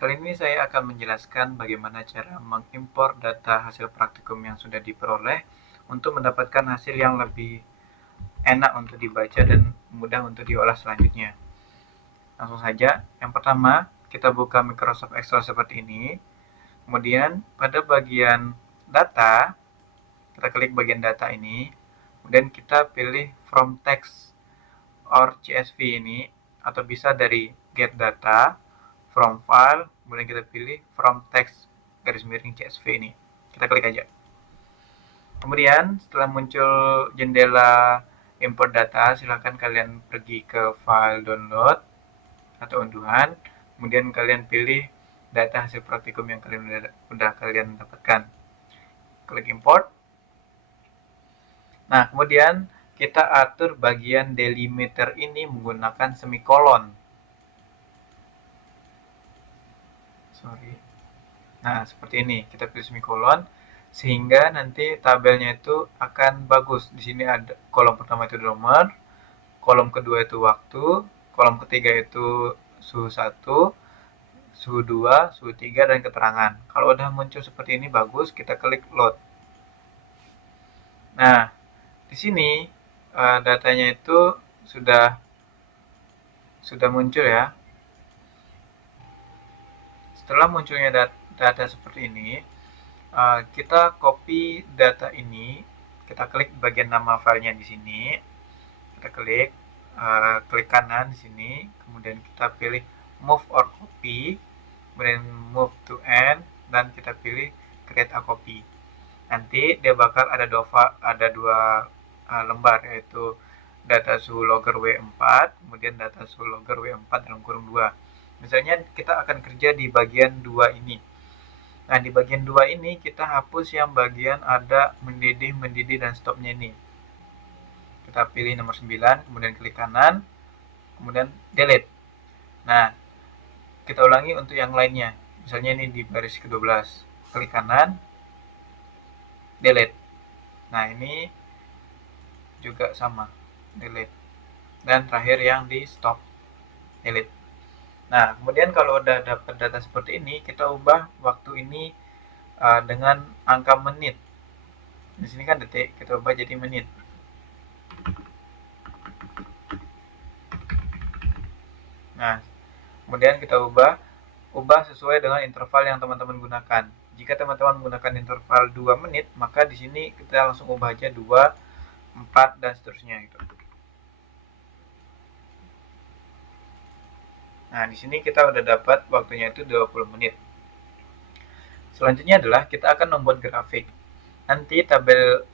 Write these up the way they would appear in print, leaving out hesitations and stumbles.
Kali ini saya akan menjelaskan bagaimana cara mengimpor data hasil praktikum yang sudah diperoleh untuk mendapatkan hasil yang lebih enak untuk dibaca dan mudah untuk diolah selanjutnya. Langsung saja, yang pertama kita buka Microsoft Excel seperti ini. Kemudian pada bagian data, kita klik bagian data ini. Kemudian kita pilih from text or CSV ini, atau bisa dari get data, from file, kemudian kita pilih from text garis miring CSV ini. Kita klik aja. Kemudian setelah muncul jendela import data, silahkan kalian pergi ke file download atau unduhan. Kemudian kalian pilih data hasil praktikum yang kalian udah kalian dapatkan. Klik import. Nah, kemudian kita atur bagian delimiter ini menggunakan semikolon. Nah, seperti ini. Kita pilih semikolon sehingga nanti tabelnya itu akan bagus. Di sini ada kolom pertama itu nomor, kolom kedua itu waktu, kolom ketiga itu suhu 1, suhu 2, suhu 3, dan keterangan. Kalau udah muncul seperti ini bagus, kita klik load. Nah, di sini datanya itu sudah muncul ya. Setelah munculnya data seperti ini, kita copy data ini, kita klik bagian nama filenya di sini, kita klik kanan di sini, kemudian kita pilih move or copy, kemudian move to end, dan kita pilih create a copy. Nanti dia bakal ada dua lembar, yaitu data suhu logger W4, kemudian data suhu logger W4 dalam kurung 2. Misalnya kita akan kerja di bagian 2 ini. Nah, di bagian 2 ini kita hapus yang bagian ada mendidih, dan stopnya ini. Kita pilih nomor 9, kemudian klik kanan, kemudian delete. Nah, kita ulangi untuk yang lainnya. Misalnya ini di baris ke-12. Klik kanan, delete. Nah, ini juga sama, delete. Dan terakhir yang di stop, delete. Nah, kemudian kalau udah dapat data seperti ini, kita ubah waktu ini dengan angka menit. Di sini kan detik, kita ubah jadi menit. Nah, kemudian kita ubah sesuai dengan interval yang teman-teman gunakan. Jika teman-teman menggunakan interval 2 menit, maka di sini kita langsung ubah aja 2, 4, dan seterusnya gitu. Nah, di sini kita udah dapat waktunya itu 20 menit. Selanjutnya adalah kita akan membuat grafik. Nanti tabel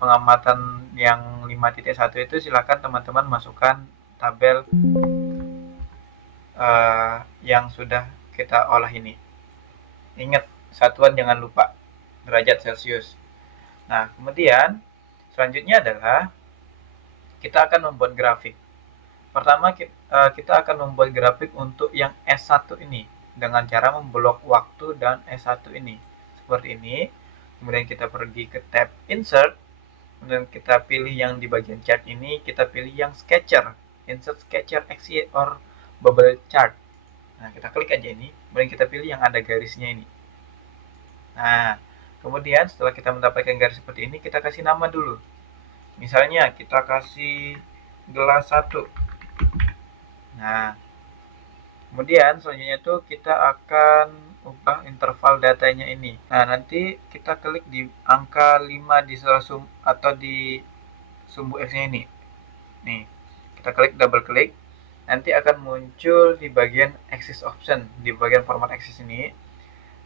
pengamatan yang 5.1 itu silakan teman-teman masukkan tabel yang sudah kita olah ini. Ingat, satuan jangan lupa, derajat Celcius. Nah, kemudian selanjutnya adalah kita akan membuat grafik. Pertama, kita akan membuat grafik untuk yang S1 ini dengan cara memblok waktu dan S1 ini. Seperti ini. Kemudian kita pergi ke tab Insert. Kemudian kita pilih yang di bagian chart ini, kita pilih yang Sketcher. Insert Sketcher Axis or Bubble Chart. Nah, kita klik aja ini. Kemudian kita pilih yang ada garisnya ini. Nah, kemudian setelah kita mendapatkan garis seperti ini, kita kasih nama dulu. Misalnya kita kasih gelas 1. Nah, kemudian selanjutnya itu kita akan ubah interval datanya ini. Nah, nanti kita klik di angka 5 di salah atau di sumbu X-nya ini. Nih, kita klik, double klik. Nanti akan muncul di bagian axis option, di bagian format axis ini.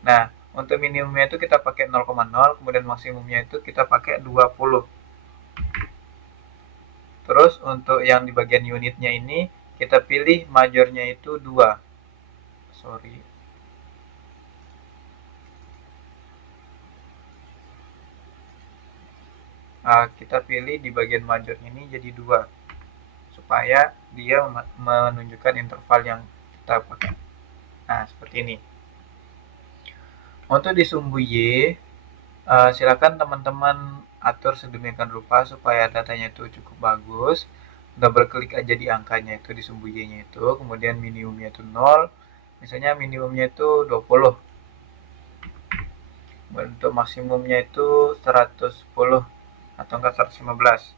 Nah, untuk minimumnya itu kita pakai 0,0, kemudian maksimumnya itu kita pakai 20. Terus untuk yang di bagian unitnya ini, kita pilih majornya itu 2. Kita pilih di bagian majornya ini jadi 2. Supaya dia menunjukkan interval yang kita pakai. Nah, seperti ini. Untuk di sumbu Y, silakan teman-teman atur sedemikian rupa supaya datanya itu cukup bagus. Double klik aja di angkanya itu di sumbu Y-nya itu, kemudian minimumnya itu 0, Misalnya minimumnya itu 20. Untuk maksimumnya itu 110 atau enggak 115.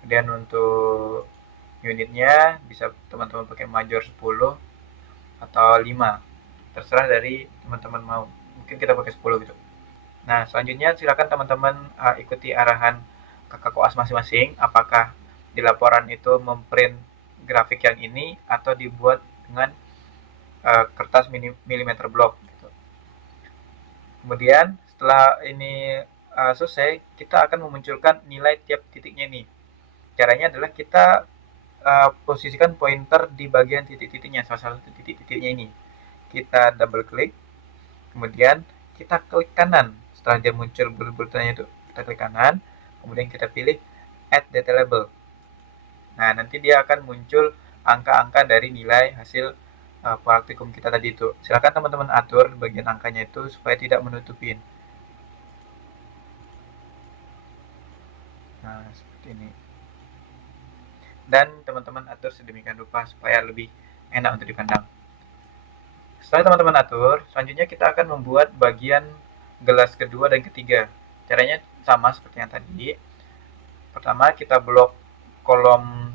Kemudian untuk unitnya bisa teman-teman pakai major 10 atau 5. Terserah dari teman-teman mau. Mungkin kita pakai 10 gitu. Nah, selanjutnya silakan teman-teman ikuti arahan kakak koas masing-masing. Apakah di laporan itu memprint grafik yang ini atau dibuat dengan kertas milimeter block. Gitu. Kemudian setelah ini selesai, kita akan memunculkan nilai tiap titiknya ini. Caranya adalah kita posisikan pointer di bagian titik-titiknya, salah satu titik-titiknya ini. Kita double klik, kemudian kita klik kanan. Setelah dia muncul bulat-bulatannya itu, kita klik kanan, kemudian kita pilih add data label. Nah, nanti dia akan muncul angka-angka dari nilai hasil praktikum kita tadi itu. Silakan teman-teman atur bagian angkanya itu supaya tidak menutupin. Nah, seperti ini. Dan teman-teman atur sedemikian rupa supaya lebih enak untuk dipandang. Setelah teman-teman atur, selanjutnya kita akan membuat bagian gelas kedua dan ketiga. Caranya sama seperti yang tadi. Pertama, kita blok kolom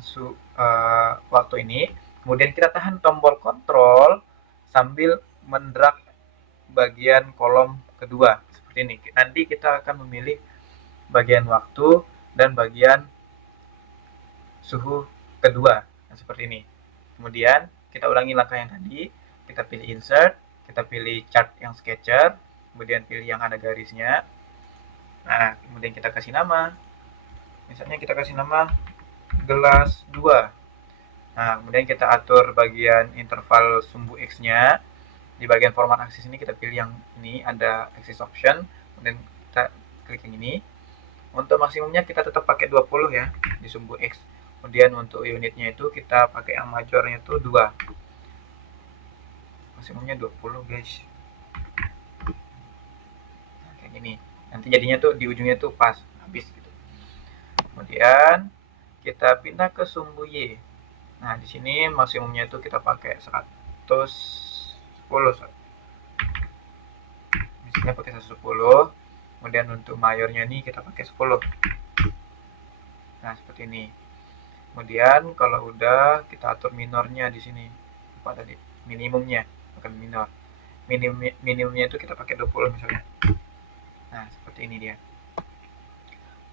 waktu ini. Kemudian kita tahan tombol kontrol sambil mendrag bagian kolom kedua. Seperti ini. Nanti kita akan memilih bagian waktu dan bagian suhu kedua. Nah, seperti ini. Kemudian kita ulangi langkah yang tadi. Kita pilih insert, kita pilih chart yang sketcher, kemudian pilih yang ada garisnya. Nah, kemudian kita kasih nama. Misalnya kita kasih nama gelas 2. Nah, kemudian kita atur bagian interval sumbu X-nya. Di bagian format aksis ini kita pilih yang ini, ada axis option. Kemudian kita klik yang ini. Untuk maksimumnya kita tetap pakai 20 ya, di sumbu X. Kemudian untuk unitnya itu kita pakai yang majornya itu 2. Maksimumnya 20 guys. Nah, kayak gini. Nanti jadinya tuh di ujungnya tuh pas, habis gitu. Kemudian kita pindah ke sumbu Y. Nah, di sini maksimumnya itu kita pakai 110. Misalnya pakai 110. Kemudian untuk mayornya ini kita pakai 10. Nah, seperti ini. Kemudian kalau udah kita atur minornya di sini. Apa tadi? Minimumnya, bukan minor. Minimumnya itu kita pakai 20 misalnya. Nah, seperti ini dia.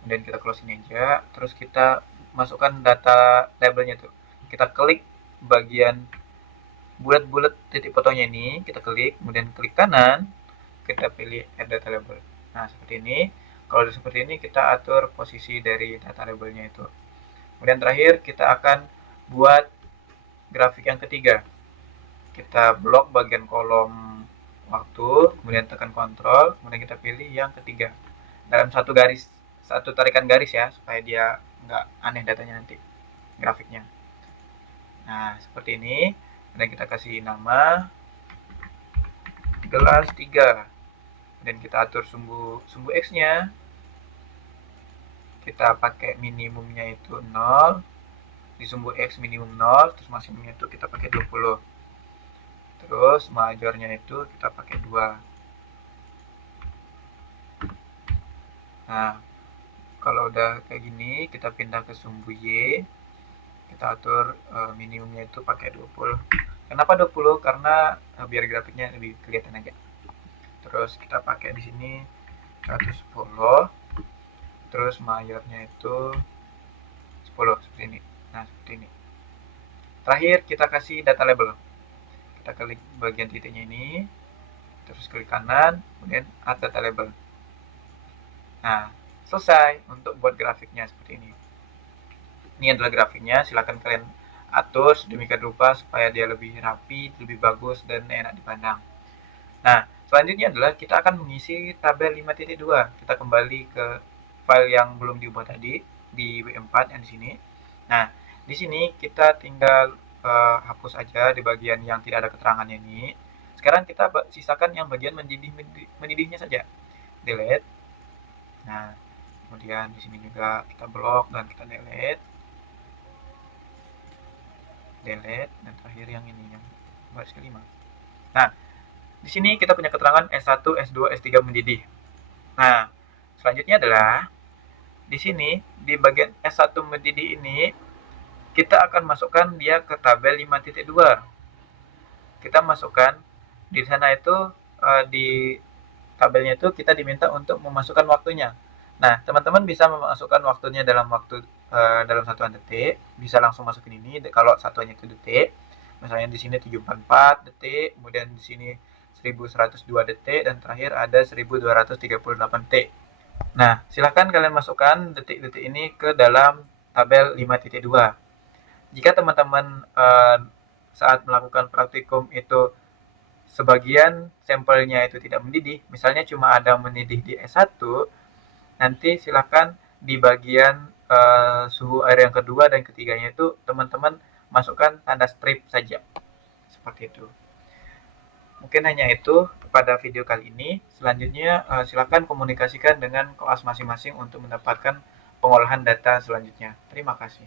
Kemudian kita close ini aja, terus kita masukkan data labelnya tuh. Kita klik bagian bulat-bulat titik fotonya ini, kita klik, kemudian klik kanan, kita pilih add data label. Nah, seperti ini. Kalau udah seperti ini, kita atur posisi dari data labelnya itu. Kemudian terakhir, kita akan buat grafik yang ketiga. Kita blok bagian kolom waktu, kemudian tekan kontrol, kemudian kita pilih yang ketiga. Dalam satu garis, satu tarikan garis ya, supaya dia nggak aneh datanya nanti, grafiknya. Nah, seperti ini. Kemudian kita kasih nama gelas 3. Dan kita atur sumbu X-nya. Kita pakai minimumnya itu 0. Di sumbu X minimum 0, terus maksimumnya itu kita pakai 20. Terus majornya itu kita pakai 2. Nah, kalau udah kayak gini, kita pindah ke sumbu Y. Kita atur minimumnya itu pakai 20. Kenapa 20? Karena biar grafiknya lebih kelihatan aja. Terus kita pakai di sini 110. Terus mayornya itu 10 seperti ini. Nah, seperti ini. Terakhir kita kasih data label. Kita klik bagian titiknya ini, terus klik kanan, kemudian add data label. Nah, selesai untuk buat grafiknya seperti ini. Ini adalah grafiknya, silakan kalian atur sedemikian rupa supaya dia lebih rapi, lebih bagus, dan enak dipandang. Nah, selanjutnya adalah kita akan mengisi tabel 5.2. Kita kembali ke file yang belum diubah tadi di W4 yang di sini. Nah, di sini kita tinggal hapus aja di bagian yang tidak ada keterangannya ini. Sekarang kita sisakan yang bagian mendidihnya saja. Delete. Nah, kemudian di sini juga kita blok dan kita delete. delete, dan terakhir yang ini, yang baris kelima. Nah, di sini kita punya keterangan S1, S2, S3 mendidih. Nah, selanjutnya adalah di sini di bagian S1 mendidih ini kita akan masukkan dia ke tabel 5.2. Kita masukkan di sana itu di tabelnya itu kita diminta untuk memasukkan waktunya. Nah, teman-teman bisa memasukkan waktunya dalam dalam satuan detik, bisa langsung masukin ini kalau satuannya itu detik. Misalnya di sini 744 detik, kemudian di sini 1102 detik, dan terakhir ada 1238 detik. Nah, silahkan kalian masukkan detik-detik ini ke dalam tabel 5.2. Jika teman-teman saat melakukan praktikum itu sebagian sampelnya itu tidak mendidih, misalnya cuma ada mendidih di S1, nanti silahkan di bagian suhu air yang kedua dan ketiganya itu teman-teman masukkan tanda strip saja. Seperti itu. Mungkin hanya itu pada video kali ini. Selanjutnya silahkan komunikasikan dengan koas masing-masing untuk mendapatkan pengolahan data selanjutnya. Terima kasih.